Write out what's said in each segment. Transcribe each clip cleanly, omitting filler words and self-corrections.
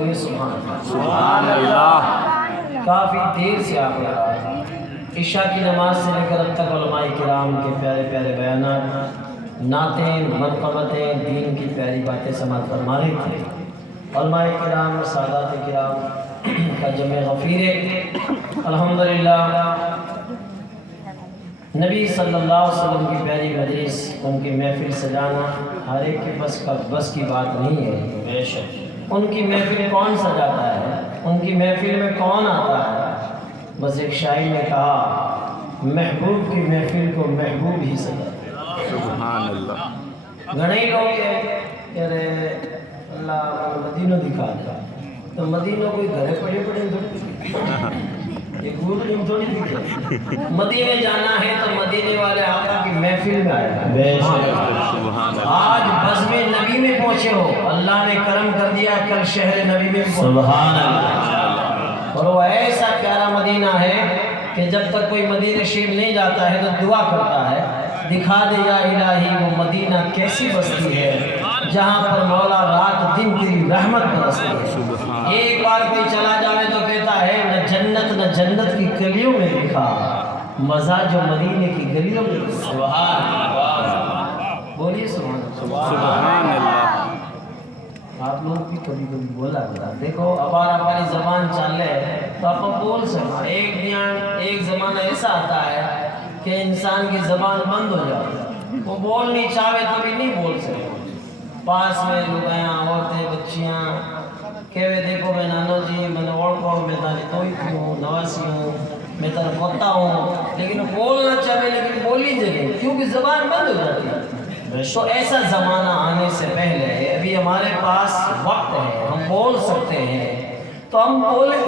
بولیے سبحان اللہ۔ سبحان اللہ۔ کافی دیر سے آپ عشاء کی نماز سے لے کر اب تک علماء کرام کے پیارے پیارے بیانات، نعتیں، منقبتیں، دین کی پیاری باتیں سماعت فرما رہے تھے۔ علماء کرام، سادات کرام کا جمع غفیر ہے۔ الحمدللہ نبی صلی اللہ علیہ وسلم کی پیاری مجلس، ان کی محفل سجانا ہر ایک کے بس کی بات نہیں ہے۔ بے شک ان کی محفل کون سجاتا ہے، ان کی محفل میں کون آتا ہے؟ بس ایک شاعر نے کہا محبوب کی محفل کو محبوب ہی سجاتا ہے۔ سبحان اللہ۔ گھنے لوگ کہہ رہے اللہ مدینہ دکھا دیا، تو مدینہ کوئی گھرے پڑے پڑے یہ گھوڑی تھوڑی دکھے۔ مدینے جانا ہے تو مدینے والے آقا کی محفل میں آئے۔ بے شک آج بزم نبی میں پہنچے ہو، اللہ نے کرم کر دیا، کل شہر نبی میں سبحان اللہ۔ اور وہ ایسا پیارا مدینہ ہے کہ جب تک کوئی مدینہ شریف نہیں جاتا ہے تو دعا کرتا ہے دکھا دے یا الہی وہ مدینہ کیسی بستی ہے جہاں پر مولا رات دن تیری رحمت برستی ہے۔ ایک بار کوئی چلا جائے تو کہتا ہے نہ جنت کی گلیوں میں دکھا، مزہ جو مدینے کی گلیوں میں دکھا۔ سبحان اللہ، بولیے سبحان اللہ۔ آپ لوگ بھی کبھی کبھی بولا کرا، دیکھو ابار ہماری زبان چل رہے تو آپ بول سکتے۔ ایک زمانہ ایسا آتا ہے کہ انسان کی زبان بند ہو جاتی، وہ بول نہیں چاہے تو بھی نہیں بول سکتے۔ پاس میں لگیاں، عورتیں، بچیاں کہوے دیکھو میں نانو جی میں نے اور کو میں تاری توئی ہوں، نواسی ہوں، میں تر پتا ہوں، لیکن بولنا چاہے لیکن بولی جگہ کیونکہ زبان بند ہو جاتی ہے۔ تو ایسا زمانہ آنے سے پہلے ابھی ہمارے پاس وقت ہے، ہم بول سکتے ہیں تو ہم بولیں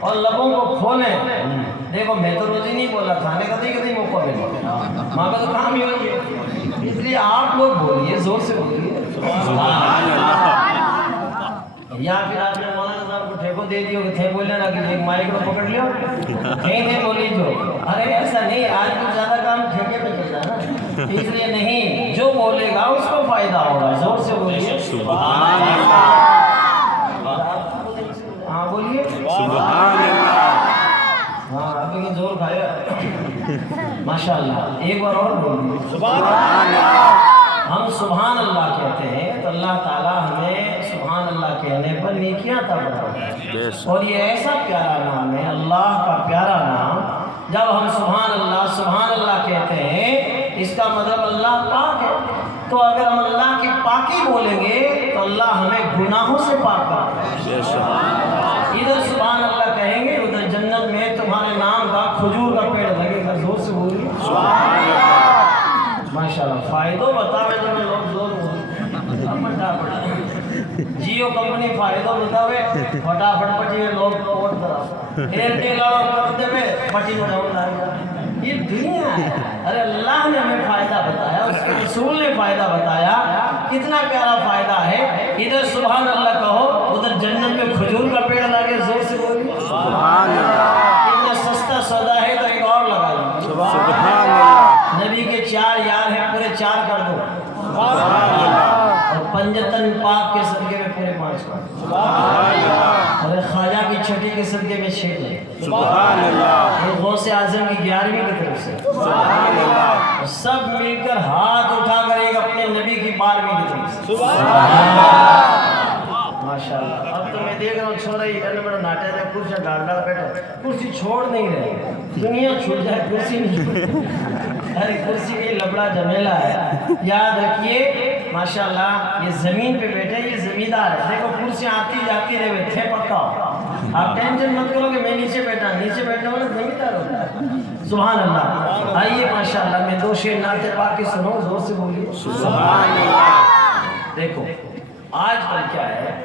اور لبوں کو کھولیں۔ دیکھو میں تو روزی نہیں بولا، کھانے کا کدی موقع ملا، ماں کا تو کام ہی ہوئی ہے، اس لیے آپ لوگ بولیے، زور سے بولیے سبحان اللہ۔ یا پھر آپ نے مولانا صاحب کو ٹھیکو دے دیو کہ تھے بولنے نا کہ ایک مائک کو پکڑ لیو تھے بولی جو، ارے ایسا نہیں، آج کچھ زیادہ کام ٹھیکے پہ چلتا ہے نا، اس لیے نہیں، جو بولے گا اس کو فائدہ ہوگا، زور سے بولیے سبحان اللہ۔ ہاں بولیے سبحان اللہ۔ ہاں ابھی کی زور کھایا ماشاءاللہ، ایک بار اور بولیے سبحان اللہ۔ ہم سبحان اللہ کہتے ہیں تو اللہ تعالیٰ ہمیں سبحان اللہ کہنے پر نیکیاں عطا فرماتا ہے، اور یہ ایسا پیارا نام ہے، اللہ کا پیارا نام۔ جب ہم سبحان اللہ کہتے ہیں اس کا مطلب اللہ پاک ہے، تو اگر ہم اللہ کی پاکی بولیں گے تو اللہ ہمیں گناہوں سے پاک کرتا ہے۔ ادھر سبحان اللہ کہیں گے، ادھر جنت میں تمہارے نام کا کھجور کا پیڑ لگے گا، زور سے بولیے سبحان اللہ۔ ماشاءاللہ فائدوں بتاوے تو میں لوگ زور بولے جیو کمپنی فائدوں بتاوے فٹافٹ پٹی میں لوگ کوٹ طرف ایئرٹیل اور کرتے ہوئے پٹی میں ڈاؤن لائے گا۔ یہ دنیا ہے، ارے اللہ نے ہمیں فائدہ بتایا، اس کے رسول نے فائدہ بتایا، کتنا پیارا فائدہ ہے۔ ادھر سبحان اللہ کہو، ادھر جنت میں کھجور کا پیڑ لگے، زور سے بولیے سبحان اللہ۔ اتنا سستا سودا ہے تو ایک اور لگا دو سبحان اللہ۔ نبی کے 4 یار ہیں، پورے 4 کر دو سبحان اللہ، اور پنجتن پاک کے صدقے میں پورے 5 کر دو سبحان اللہ، اور خواجہ کی چھٹی کے صدقے میں 6 لے سبحان اللہ، اور غوث اعظم کی 11ویں کی طرف سے سبحان اللہ، اور سب مل کر ہاتھ اٹھا کر ایک اپنے نبی کی 12ویں کی طرف سے سبحان اللہ۔ ماشاءاللہ، اب تو میں دیکھ رہا ہوں چھوڑا ہی کرنے بڑا ناٹا ہے، کرسی ڈال ڈال بیٹھا، کرسی چھوڑ نہیں رہے، دنیا چھوٹ جائے کرسی نہیں چھوڑ، ارے کرسی کی لبڑا جمیلا ہے۔ یاد رکھیے ماشاءاللہ، یہ زمین پہ بیٹھے، یہ زمیندار ہے، دیکھو کرسی آتی جاتی رہے، تھے پکا ہو، آپ ٹینشن مت کرو کہ میں نیچے بیٹھا، نیچے بیٹھنے والا زمیندار ہوتا ہے سبحان اللہ۔ آئیے ماشاءاللہ میں 2 شعر نعت پاک کی سنو، زور سے بولیے سبحان اللہ۔ دیکھو آج کل کیا ہے،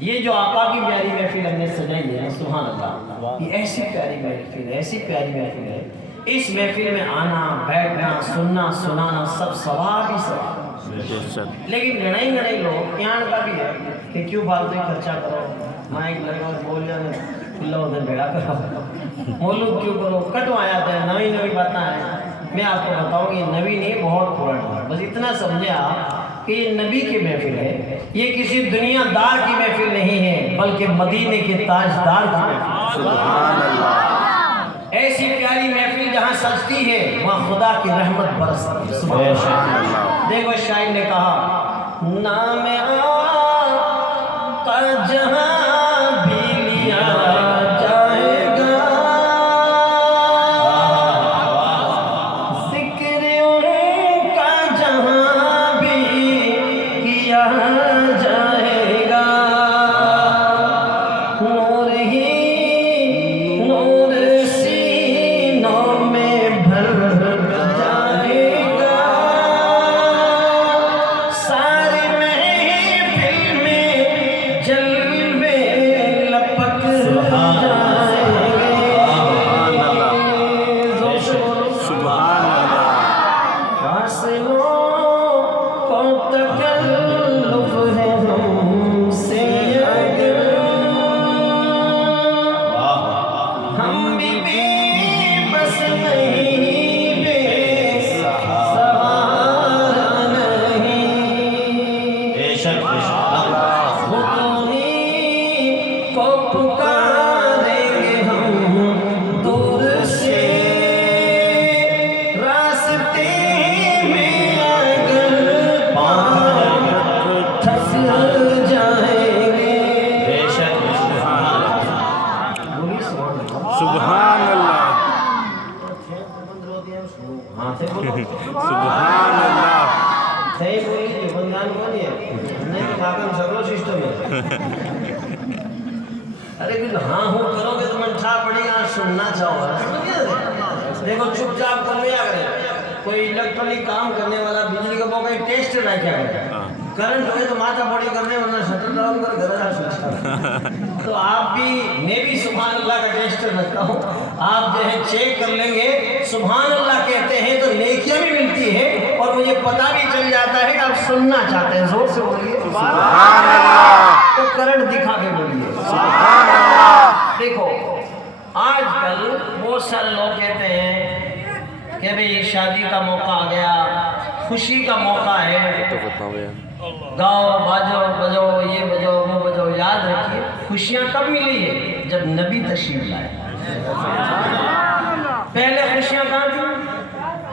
یہ جو آقا کی پیاری محفل ہم نے سجائی ہے سبحان اللہ، یہ ایسی پیاری محفل ہے، ایسی پیاری محفل ہے، اس محفل میں آنا بیٹھنا سننا سنانا سب ثواب ہی ثواب، لیکن گھڑائی لوگ یہاں کا بھی ہے کہ کیوں فالتو خرچہ کرو، مائک لگاؤ بولیا اللہ ادھر بیڑا کرو، مولود کیوں کرو، کٹوایا تھا نئی باتیں ہیں۔ میں آپ کو بتاؤں کہ یہ نبی نہیں، بہت پرانا ہے، بس اتنا سمجھے آپ کہ یہ نبی کی محفل ہے، یہ کسی دنیا دار کی محفل نہیں ہے، بلکہ مدینے کے تاجدار کی محفل۔ سبحان اللہ ایسی پیاری محفل جہاں سجتی ہے وہاں خدا کی رحمت برستی ہے۔ سبحان اللہ۔ دیکھو شاعر نے کہا نام آقا جہاں بھی لیا جائے گا، ذکر ان کا جہاں بھی کیا جائے گا، نور ہی نور سینوں میں بھر جائے گا، ساری محفل میں جلوے لپک جائیں گے۔ سبحان اللہ فاصلوں کو تکلف ہے ہم سے اگر، ہم بھی بے بس نہیں، بے سہارا نہیں، وہ انہیں کو پکاریں گے ہم دور سے، راستے میں اگر پاؤں تھک جائیں گے۔ سبحان اللہ ہاں سے بولو، سبحان اللہ صحیح بولیے، بندان بولیے، نہیں تو کاغذ سگلو سسٹم ہے۔ ارے کہ ہاں ہوں کرو گے تو منٹھا پڑے گا، سننا چاہو گا۔ دیکھو چپ چاپ کر لیا کرے، کوئی الیکٹرانک کام کرنے والا بجلی کا موقع ٹیسٹ نہ کیا کرے، کرنٹ ہوئے تو ماتھا پڑی کرنے ورنہ شٹر ڈاؤن کر گھر آ سوچا۔ تو آپ بھی، میں بھی سبحان اللہ کا ٹیسٹ رکھتا ہوں، آپ جو ہے چیک کر لیں گے، سبحان اللہ کہتے ہیں تو نیکیاں بھی ملتی ہے اور مجھے پتہ بھی چل جاتا ہے کہ آپ سننا چاہتے ہیں۔ زور سے بولیے سبحان اللہ تو کرنٹ دکھا کے بولیے سبحان اللہ دیکھو آج کل بہت سارے لوگ کہتے ہیں کہ بھئی شادی کا موقع آ گیا، خوشی کا موقع ہے، گاؤ باجو بجو یہ بجو وہ بجو۔ یاد رکھیے خوشیاں کب ملی ہے؟ جب نبی تشریف لائے۔ پہلے خوشیاں کہاں تھیں؟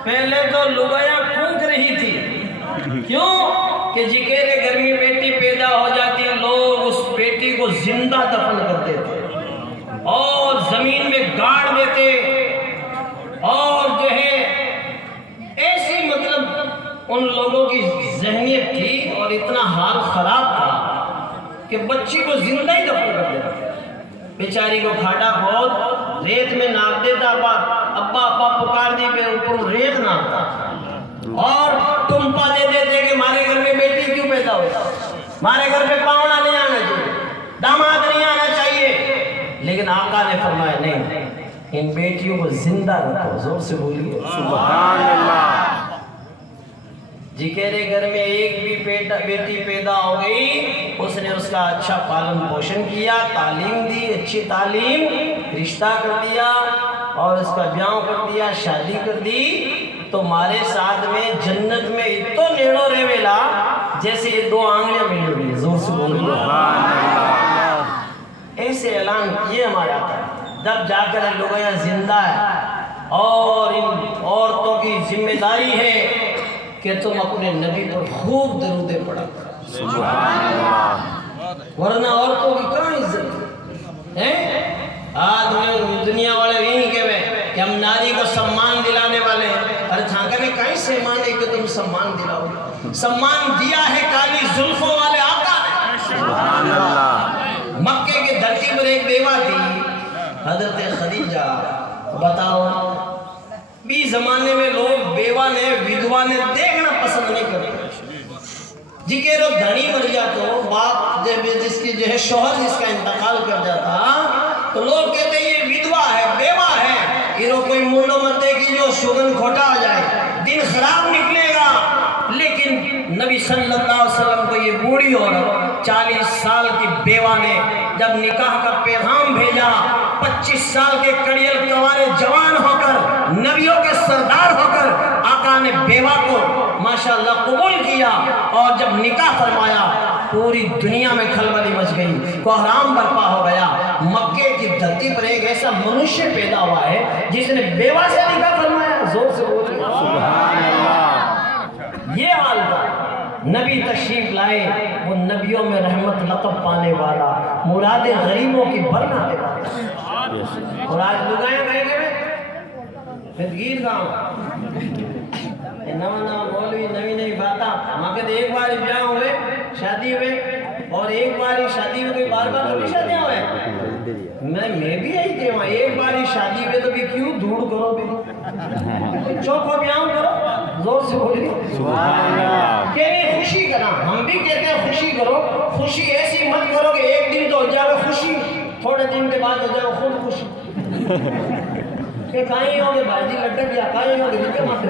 پہلے تو لگیاں پھونک رہی تھی، کیوں کہ جکیرے گھر میں بیٹی پیدا ہو جاتی ہے، لوگ اس بیٹی کو زندہ دفن کرتے تھے اور زمین میں گاڑ دیتے، اور جو ہے ایسی مطلب ان لوگوں کی ذہنیت تھی اور اتنا حال خراب تھا کہ بچی کو زندہ ہی دفن کر دیتا، بیچاری کو کھاٹا کھود ریت میں ناپ دیتا، ابا ابا پکار دی پہ اوپر ریت ناپتا اور ٹمپا دے دیتے کہ ہمارے گھر میں بیٹی کیوں پیدا ہوتا، ہمارے گھر پہ پاؤنا نہیں آنا چاہیے، داماد نہیں آنا چاہیے۔ لیکن آقا نے فرمایا نہیں، ان بیٹیوں کو زندہ رکھو۔ زور سے بولیے سبحان اللہ جکیرے گھر میں ایک بھی بیٹی پیدا ہو گئی، اس نے اس کا اچھا پالن پوشن کیا، تعلیم دی، اچھی تعلیم، رشتہ کر دیا اور اس کا بیاہ کر دیا، شادی کر دی، تو ہمارے ساتھ میں جنت میں اتو نیڑو رہ ویلا جیسے یہ دو آنگلیاں مل رہی۔ زور سے بولیے ایسے اعلان کیے ہمارے آقا، جب جا کر لوگ یہاں زندہ ہے، اور ان عورتوں کی ذمہ داری ہے کہ تم اپنے نبی پر خوب درود پڑھا، ورنہ عورتوں کی کہاں عزت ہے؟ آج میں دنیا والے یہی کہے کہ ہم ناری کو سمان دلانے والے ہیں۔ ارے چھانکہ نے کہیں سمان ہے کہ تم سمان دلاؤ؟ سمان دیا ہے کالی زلفوں والے آقا نے۔ سبحان اللہ مکے کی دھرتی پر ایک بیوہ تھی حضرت خدیجہ۔ بتاؤ بھی زمانے میں لوگ بیوہ نے ودوا نے دیکھنا پسند نہیں کرتے، جکے رو دھنی مر جاتا باپ جس کی جو ہے شوہر جس کا انتقال کر جاتا تو لوگ کہتے ہیں یہ ودوا ہے، بیوہ ہے، یہ کوئی منڈو متے کی جو شگن کھوٹا ہو جائے، دن خراب نکلے گا۔ لیکن نبی صلی اللہ علیہ وسلم کو یہ بوڑھی عورت 40 سال کی بیوہ نے جب نکاح کا پیغام بھیجا، 25 سال کے کڑیل کوارے جوان ہو کر، نبیوں کے سردار ہو کر آقا نے بیوہ کو ماشاءاللہ قبول کیا اور جب نکاح فرمایا پوری دنیا میں کھلبلی مچ گئی، کوہرام برپا ہو گیا۔ مکے کی دھرتی پر ایک ایسا منشیہ پیدا ہوا ہے جس نے بیوہ سے نکاح فرمایا، زور سے بولے سبحان اللہ۔ یہ حال تھا۔ نبی تشریف لائے، وہ نبیوں میں رحمت لقب پانے والا، مراد غریبوں کی برنانے والا۔ اور آج لگائیں کہیں گے پھر گیت گاؤں نواں نواں مولوی نئی نئی باتاں مگر ایک بار بیاہ ہوئے شادی ہوئے اور ایک بار ہی شادی میں کوئی بار بار کبھی شادیاں ہوئے میں بھی یہی کہ وہاں ایک بار ہی شادی ہوئے تو بھی کیوں دھوڑ کرو بھی چوک ہو بیاہ کرو، زور سے بولیے سبحان اللہ۔ کہ نہیں خوشی کرنا، ہم بھی کہتے ہیں خوشی کرو، خوشی ایسی مت کرو کہ ایک دن تو ہو جائے خوشی، تھوڑے دن کے بعد ہو جائے خود خوشی کہ کہیں ہوں گے بھائی جی لٹک یا کہیں ہوں گے جی مت۔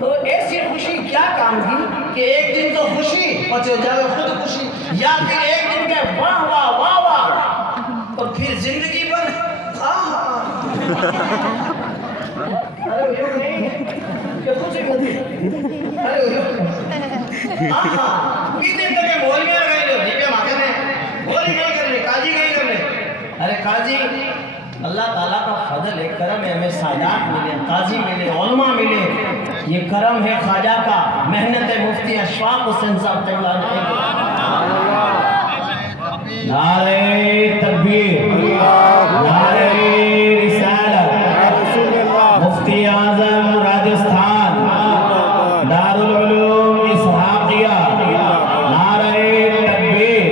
تو ایسی خوشی کیا کام کی کہ ایک دن تو خوشی اور ہو جائے خود خوشی، یا پھر ایک دن کے واہ واہ واہ واہ اور پھر زندگی پر ارے یہ نہیں کہ خوشی ہوتی ارے کتنے تک مولویاں گئے لو جی پہ ماتے نے مولی گئی کر لے قاضی گئی کر لے، ارے قاضی اللہ تعالیٰ کا فضل ہے، کرم ہے، ہمیں سادات ملے، قاضی ملے، علماء ملے، یہ کرم ہے خواجہ کا، محنت ہے مفتی اشفاق حسین صاحب نعرہ تکبیر، نعرہ رسالت، مفتی اعظم راجستھان، دارالعلوم اسحاقیہ، نعرہ تکبیر۔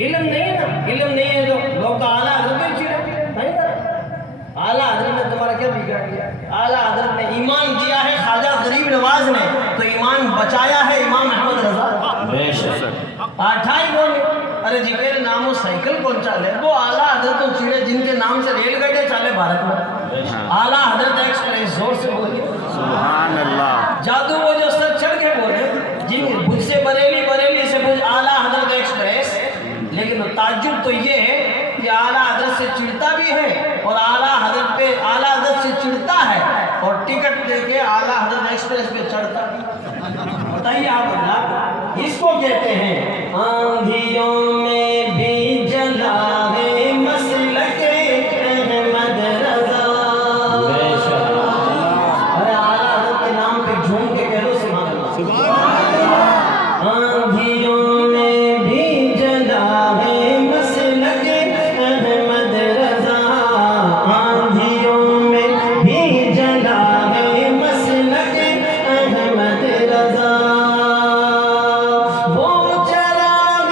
علم نہیں ہے نا، علم نہیں ہے تو لوگ تو اعلیٰ حضرت میں چڑھے نہیں کرا، اعلیٰ حضرت نے تمہارا کیا بگاڑ دیا؟ اعلیٰ حضرت نے ایمان دیا ہے خواجہ غریب نواز نے تو ایمان بچایا ہے امام احمد رضا بے شک آٹھائی بولے ارے جی میرے ناموں سائیکل کون چالے وہ اعلیٰ حضرت تو چڑھے جن کے نام سے ریل گاڑیاں چالے بھارت میں، اعلیٰ حضرت ایکسپریس، زور سے بولیے سبحان اللہ۔ جادو وہ جو سر چڑھ کے بولے جن بھج سے بریلی، بریلی سے بھج اعلیٰ حضرت ایکسپریس، لیکن تعجب تو یہ ہے کہ اعلیٰ حضرت سے چڑھتا بھی ہے اور اعلیٰ حضرت پہ اعلیٰ حضرت سے چڑھتا ہے اور ٹکٹ دے کے اعلیٰ حضرت ایکسپریس پہ چڑھتا بھی۔ بتائیے آپ اللہ، اس کو کہتے ہیں آندھیوں میں بھی جلا ہے مسلک احمد رضا۔ ارے اعلیٰ حضرت کے نام پہ جھوم کے کہہ دو سبحان اللہ۔ آندھیوں میں بھی جلا ہے مسلک احمد رضا، آندھیوں میں بھی جلا ہے مسلک احمد رضا، وہ چراغ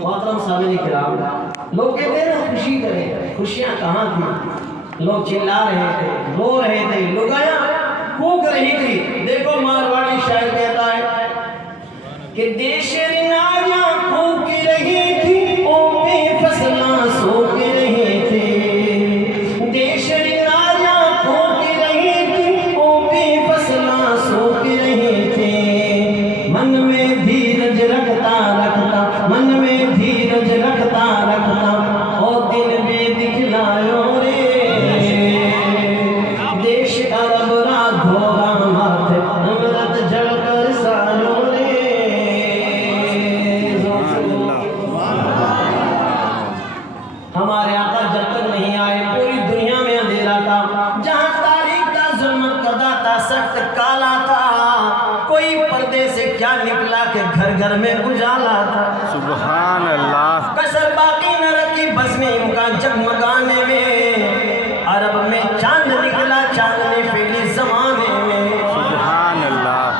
محترم سامعین کرام، لوگ کہتے ہیں نا خوشی کریں، خوشیاں کہاں تھی؟ لوگ چلا رہے تھے، رو رہے تھے، لگایا کوک رہی تھی۔ دیکھو مارواڑی شاعر کہتا ہے کہ دیشری ناریاں کوک رہی تھی، او بے فصلاں سوک رہے تھے۔ دیشری ناریاں کوک رہی تھی، او بے فصلاں سوک رہے تھے۔ من میں دھیرج رکھتا رکھتا، من میں دھیرج رکھتا رکھتا، او دن میں دکھلایو رے۔ دیش عرب را دھوگا ماتھے، امرت جڑ کر سایو رے۔ ہمارے آقا جب تک نہیں آئے پوری دنیا میں اندھیرا تھا، جہاں تاریخ کا ظلمت قضا تھا، سخت کالا تھا، کوئی پردے سے کیا نکلا کہ گھر گھر میں اجالا تھا۔ سبحان اللہ، کسر باقی نہ رکھی بس میں امکان جگمگانے میں، عرب میں چاند نکلا چاندنی پھیلی زمانے میں۔ سبحان اللہ،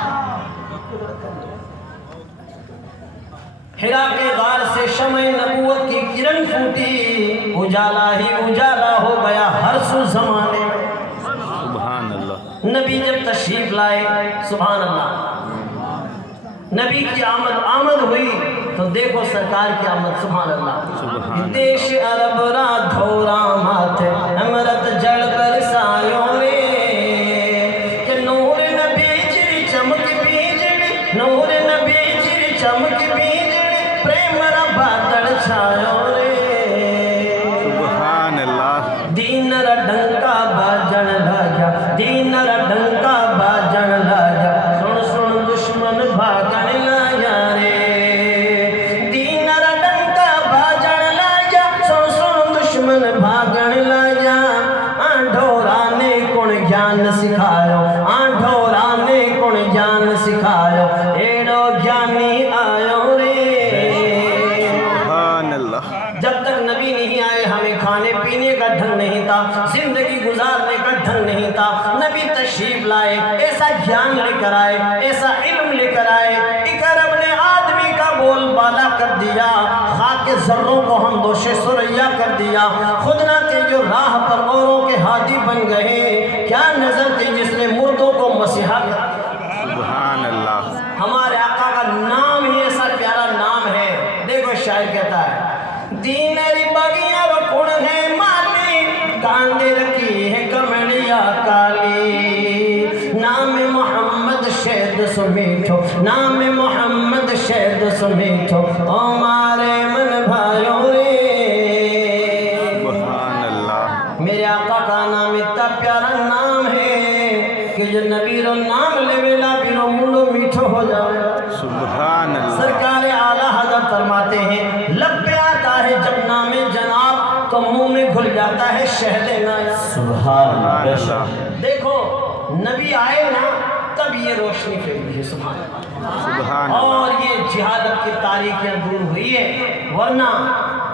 حرا کے غار سے شمع نبوت کی کرن پھوٹی، اجالا ہی اجالا ہو گیا ہر سو زمانے میں۔ سبحان اللہ، نبی جب تشریف لائے، سبحان اللہ، نبی کی آمد ہوئی تو دیکھو سرکار کی آمد، سبحان اللہ۔ دیش عرب را دھورا ماتھے، امرت جڑ کر سایوں رے۔ کہ نور نبی جری چمک بیجڑی، نور نبی جری چمک بیجڑی، پریم را بادل چھایوں رے۔ سبحان اللہ، دین را ڈنکا باجن لاگیا، دین را ڈنکا باجن لاگیا، سن سن دشمن بھاگن لایا رے۔ دین را ڈنکا باجن لاگیا، سن سن دشمن بھاگن لایا۔ آنڈھورا نے کون گیان سکھایا، آنڈھورا نے کون گیان سکھایا، ایڑو گیانی آیو رے۔ سبحان اللہ، جب تک نبی نہیں آئے ہمیں کھانے پینے کا ڈھنگ نہیں تھا، زندگی گزارنے کا ڈھنگ نہیں تھا۔ نبی تشریف لائے، ایسا گیان لے کر آئے، ایسا علم لے کر آئے، ایک عرب نے آدمی کا بول بالا کر دیا، خاک کے ذروں کو ہم دوش سریا کر دیا، خود نہ تھے جو راہ پر اوروں کے ہادی بن گئے، کیا نظر تھی جس نے مردوں کو مسیحا کر دیا۔ سبحان اللہ، ہمارے آقا کا نام ہی ایسا پیارا نام ہے۔ دیکھو شاعر کہتا ہے دین ری بگیاں رکھڑ ہے مالی، کاندے رکھی ہے کمڑیا کالی، نام محمد شہد سو میٹھو، نام محمد شہد سو میٹھو، ہمارے من بھائیوں رے۔ سبحان اللہ، میرے آقا کا نام اتنا پیارا نام ہے کہ جو نبی رو نام لے ویلا بیرو منڈو میٹھو ہو جاوے۔ سبحان اللہ، سرکار اعلیٰ حضرت فرماتے ہیں لب پہ آتا ہے جب نام جناب تو منہ میں گھل جاتا ہے شہد نائب۔ سبحان اللہ، دیکھو نبی آئے نا تب یہ روشنی پھیلی ہے، سبحان اللہ، سبحان اور اللہ، یہ جہادت کی تاریخیاں دور ہوئی ہے، ورنہ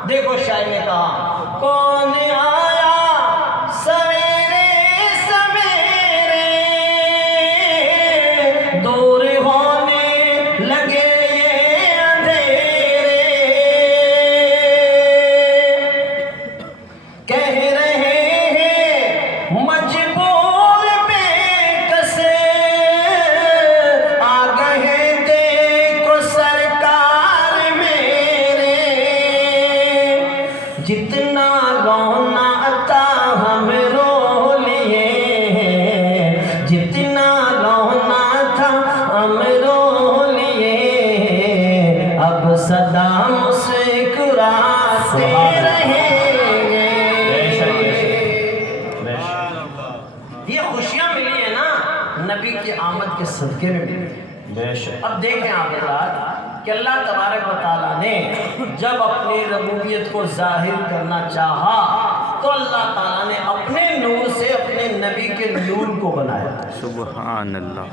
دیکھو شاعر نے کہا کون آیا سویرے سویرے، دور ہونے لگے یہ اندھیرے، کہہ رہے ہیں مجبور بے کسے، آ گئے دیکھو سرکار میرے، جتنا رونا تھا ہم رو لیے، جتنا رونا تھا ہم رو لیے، اب صدا مسکراتے رہیں گے۔ یہ خوشیاں ملی ہیں نا نبی کی آمد کے صدقے میں ملی۔ اب دیکھیں آپ حضرات کہ اللہ تبارک و تعالیٰ نے جب اپنی ربوبیت کو ظاہر کرنا چاہا تو اللہ تعالیٰ نے اپنے نور سے اپنے نبی کے نور کو بنایا۔ سبحان اللہ،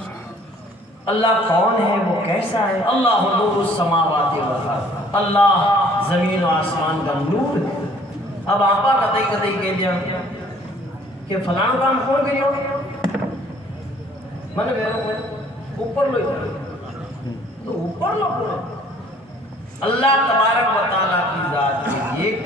اللہ کون ہے، وہ کیسا ہے؟ اللہ نور السماوات والارض، اللہ زمین و آسمان کا نور ہے۔ اب آپا کتئی کتئی کہہ دیا کہ فلاں کام کون کریو من اوپر لو تو اوپر لو، اللہ تبارک و تعالی